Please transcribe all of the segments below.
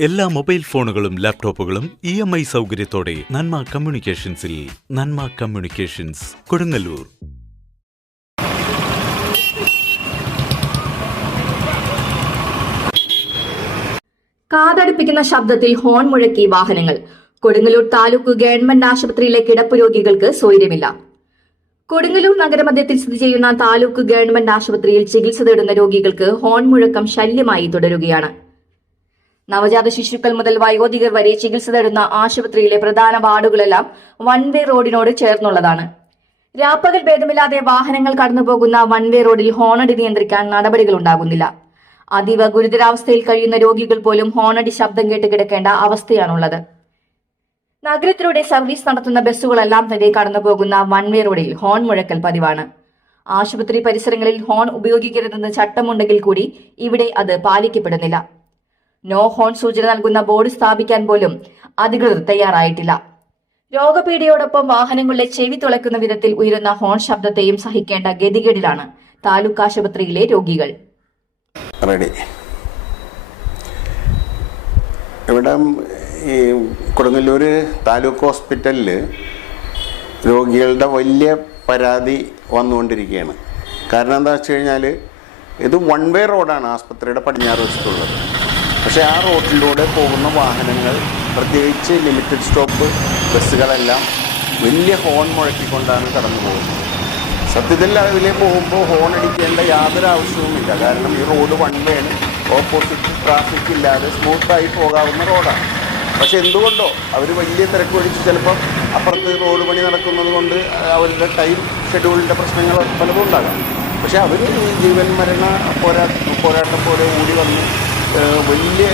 എല്ലാ മൊബൈൽ ഫോണുകളും ലാപ്ടോപ്പുകളും ഇ എം ഐ സൗകര്യത്തോടെ നന്മ കമ്മ്യൂണിക്കേഷൻസിൽ നന്മ കമ്മ്യൂണിക്കേഷൻസ് കൊടുങ്ങല്ലൂർ. കാതടുപ്പിക്കുന്ന ശബ്ദത്തിൽ ഹോൺ മുഴക്കി വാഹനങ്ങൾ. കൊടുങ്ങല്ലൂർ താലൂക്ക് ഗവൺമെന്റ് ആശുപത്രിയിലെ കിടപ്പ് രോഗികൾക്ക് സ്വൈര്യമില്ല. കൊടുങ്ങല്ലൂർ നഗരമധ്യത്തിൽ സ്ഥിതി ചെയ്യുന്ന താലൂക്ക് ഗവൺമെന്റ് ആശുപത്രിയിൽ ചികിത്സ തേടുന്ന രോഗികൾക്ക് ഹോൺ മുഴക്കം ശല്യമായി തുടരുകയാണ്. നവജാത ശിശുക്കൾ മുതൽ വയോധികർ വരെ ചികിത്സ തേടുന്ന ആശുപത്രിയിലെ പ്രധാന വാർഡുകളെല്ലാം വൺ വേ റോഡിനോട് ചേർന്നുള്ളതാണ്. രാപ്പകൽ ഭേദമില്ലാതെ വാഹനങ്ങൾ കടന്നുപോകുന്ന വൺ വേ റോഡിൽ ഹോണടി നിയന്ത്രിക്കാൻ നടപടികൾ ഉണ്ടാകുന്നില്ല. അതീവ ഗുരുതരാവസ്ഥയിൽ കഴിയുന്ന രോഗികൾ പോലും ഹോണടി ശബ്ദം കേട്ട് കിടക്കേണ്ട അവസ്ഥയാണുള്ളത്. നഗരത്തിലൂടെ സർവീസ് നടത്തുന്ന ബസ്സുകളെല്ലാം തന്നെ കടന്നുപോകുന്ന വൺ വേ റോഡിൽ ഹോൺ മുഴക്കൽ പതിവാണ്. ആശുപത്രി പരിസരങ്ങളിൽ ഹോൺ ഉപയോഗിക്കരുതെന്ന് ചട്ടമുണ്ടെങ്കിൽ കൂടി ഇവിടെ അത് പാലിക്കപ്പെടുന്നില്ല. നോ ഹോൺ സൂചന നൽകുന്ന ബോർഡ് സ്ഥാപിക്കാൻ പോലും അധികൃതർ തയ്യാറായിട്ടില്ല. രോഗപീഠയോടൊപ്പം വാഹനങ്ങളുടെ ചെവി തുളയ്ക്കുന്ന വിധത്തിൽ ഉയരുന്ന ഹോൺ ശബ്ദത്തെയും സഹിക്കേണ്ട ഗതികേടിലാണ് താലൂക്ക് ആശുപത്രിയിലെ രോഗികൾ. റെഡി. ഇവിടെ ഈ കൊടുങ്ങല്ലൂർ താലൂക്ക് ഹോസ്പിറ്റലിൽ രോഗികളുടെ വലിയ പരാതി വന്നുകൊണ്ടിരിക്കുകയാണ്. കാരണം എന്താ വെച്ച് കഴിഞ്ഞാൽ ഇത് വൺ വേ റോഡാണ് ആസ്പത്രിയുടെ പടിഞ്ഞാറ് വശത്തുള്ളത്. പക്ഷേ ആ റോഡിലൂടെ പോകുന്ന വാഹനങ്ങൾ പ്രത്യേകിച്ച് ലിമിറ്റഡ് സ്റ്റോപ്പ് ബസ്സുകളെല്ലാം വലിയ ഹോൺ മുഴക്കിക്കൊണ്ടാണ് കടന്നു പോകുന്നത് സത്യത്തിൽ അതിലെ പോകുമ്പോൾ ഹോൺ അടിക്കേണ്ട യാതൊരു ആവശ്യവുമില്ല. കാരണം ഈ road one way opposite traffic ഇല്ലാതെ സ്മൂത്തായി പോകാവുന്ന റോഡാണ് പക്ഷെ എന്തുകൊണ്ടോ അവർ വലിയ തിരക്ക് ഒഴിച്ച് ചിലപ്പം അപ്പുറത്ത് റോഡ് പണി നടക്കുന്നത് കൊണ്ട് അവരുടെ ടൈം ഷെഡ്യൂളിന്റെ പ്രശ്നങ്ങൾ പലതും ഉണ്ടാകാം. പക്ഷെ അവർ ജീവൻ മരണ പോരാ പോരാട്ടം പോലെ ഓടി വന്ന് വലിയ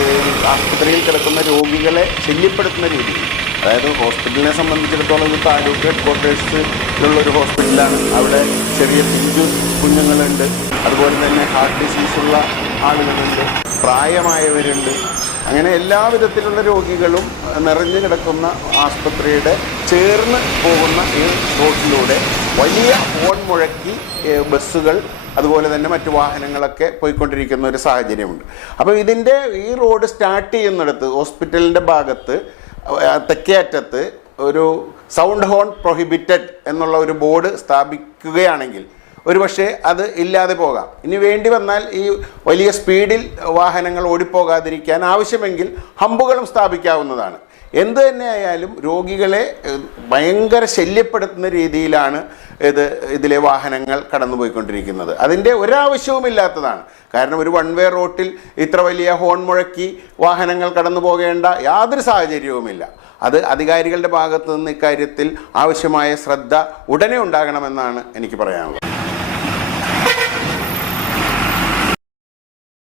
ഏഹ് ആശുപത്രിയിൽ കിടക്കുന്ന രോഗികളെ ശല്യപ്പെടുത്തുന്ന രീതിയിൽ അതായത് ഹോസ്പിറ്റലിനെ സംബന്ധിച്ചിടത്തോളം ഇത് ആരോഗ്യ ഹെഡ് ക്വാർട്ടേഴ്സിലുള്ള ഒരു ഹോസ്പിറ്റലാണ് അവിടെ ചെറിയ പിഞ്ചു കുഞ്ഞുങ്ങളുണ്ട്. അതുപോലെ തന്നെ ഹാർട്ട് ഡിസീസുള്ള ആളുകളുണ്ട്. പ്രായമായവരുണ്ട്. അങ്ങനെ എല്ലാ വിധത്തിലുള്ള രോഗികളും നിറഞ്ഞു കിടക്കുന്ന ആശുപത്രിയുടെ ചേർന്ന് പോകുന്ന ഈ റോഡിലൂടെ വലിയ ഹോൺ മുഴക്കി ബസ്സുകൾ അതുപോലെ തന്നെ മറ്റു വാഹനങ്ങളൊക്കെ പോയിക്കൊണ്ടിരിക്കുന്ന ഒരു സാഹചര്യമുണ്ട്. അപ്പോൾ ഇതിന്റെ ഈ റോഡ് സ്റ്റാർട്ട് ചെയ്യുന്നിടത്ത് ഹോസ്പിറ്റലിന്റെ ഭാഗത്ത് തെക്കേ അറ്റത്ത് ഒരു സൗണ്ട് ഹോൺ പ്രൊഹിബിറ്റഡ് എന്നുള്ള ഒരു ബോർഡ് സ്ഥാപിക്കുകയാണെങ്കിൽ ഒരുപക്ഷെ അത് ഇല്ലാതെ പോകാം. ഇനി വേണ്ടി വന്നാൽ ഈ വലിയ സ്പീഡിൽ വാഹനങ്ങൾ ഓടിപ്പോകാതിരിക്കാൻ ആവശ്യമെങ്കിൽ ഹമ്പുകളും സ്ഥാപിക്കാവുന്നതാണ്. എന്ത് തന്നെയായാലും രോഗികളെ ഭയങ്കര ശല്യപ്പെടുത്തുന്ന രീതിയിലാണ് ഇത് ഇതിലെ വാഹനങ്ങൾ കടന്നുപോയിക്കൊണ്ടിരിക്കുന്നത്. അതിന്റെ ഒരാവശ്യവുമില്ലാത്തതാണ്. കാരണം ഒരു വൺ വേ റോട്ടിൽ ഇത്ര വലിയ ഹോൺ മുഴക്കി വാഹനങ്ങൾ കടന്നു പോകേണ്ട യാതൊരു സാഹചര്യവുമില്ല. അത് അധികാരികളുടെ ഭാഗത്തു നിന്ന് ഇക്കാര്യത്തിൽ ആവശ്യമായ ശ്രദ്ധ ഉടനെ ഉണ്ടാകണമെന്നാണ് എനിക്ക് പറയാനുള്ളത്.